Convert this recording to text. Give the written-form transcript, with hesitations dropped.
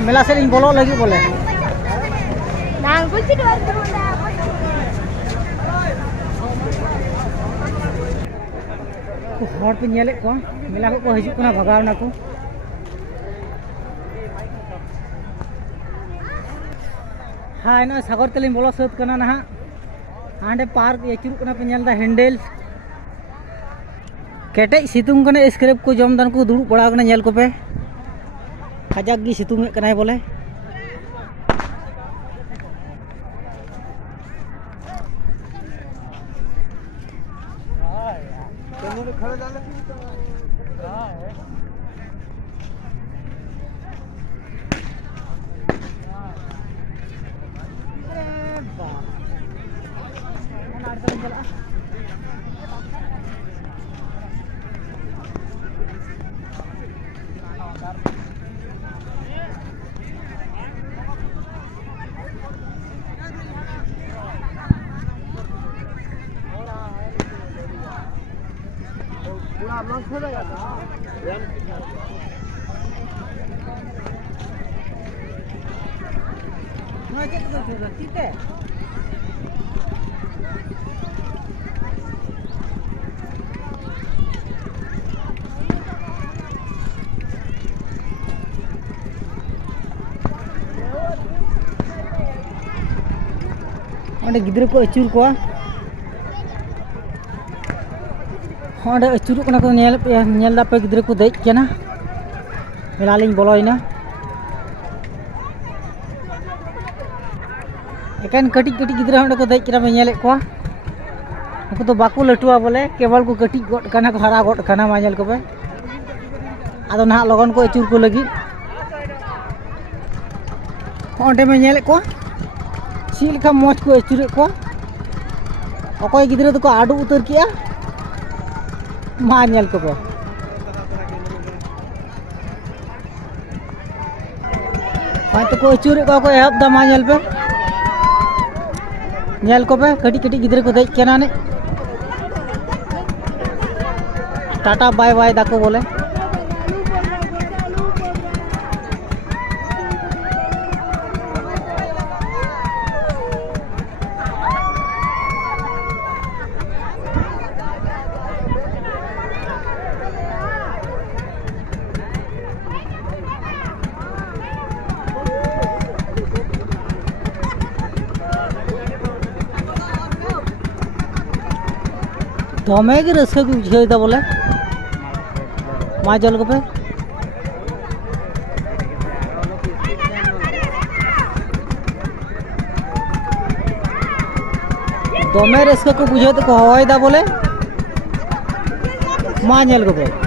मेला से बोलो लगे बोले हर पे नेले को मेला को हजना भगावना को हाँ इन सागर तेल बोलो सत करना ना हाँ पार्क अचुरना पे हैंडल केटे सितुंग स्क्रेप को जमदान को दुड़ पड़ा नेल को पे खजाक गी सितुंग बोले गिद्र को अचूर को हाँ अचूर पे गिद्र को देजना मेला लिंग बोलोना एकान कटी कटी गिद्रा को देजना पे नेले को उनको तो बाको लटुआ बोले केवल को कटी गटकाना को हरा गटकाना माजल को पे आदो ना लगन को अचूर को लगी ओंडे में नेले को चीलका मौज को अचूरे को अकोय गिद्रा तो को आडू उतर किया मा नेल को पे तो को अचूरे को एहब दा मा नेल पे नेल को पे कटी कटी गिद्रा को देज केना ने टाटा बाय बाय दा को बोले दमे गे रस्का को बुझेदा बोले मा जल को पे दमे रस्का को बुझे तो हवाईदा बोले मा नेल को पे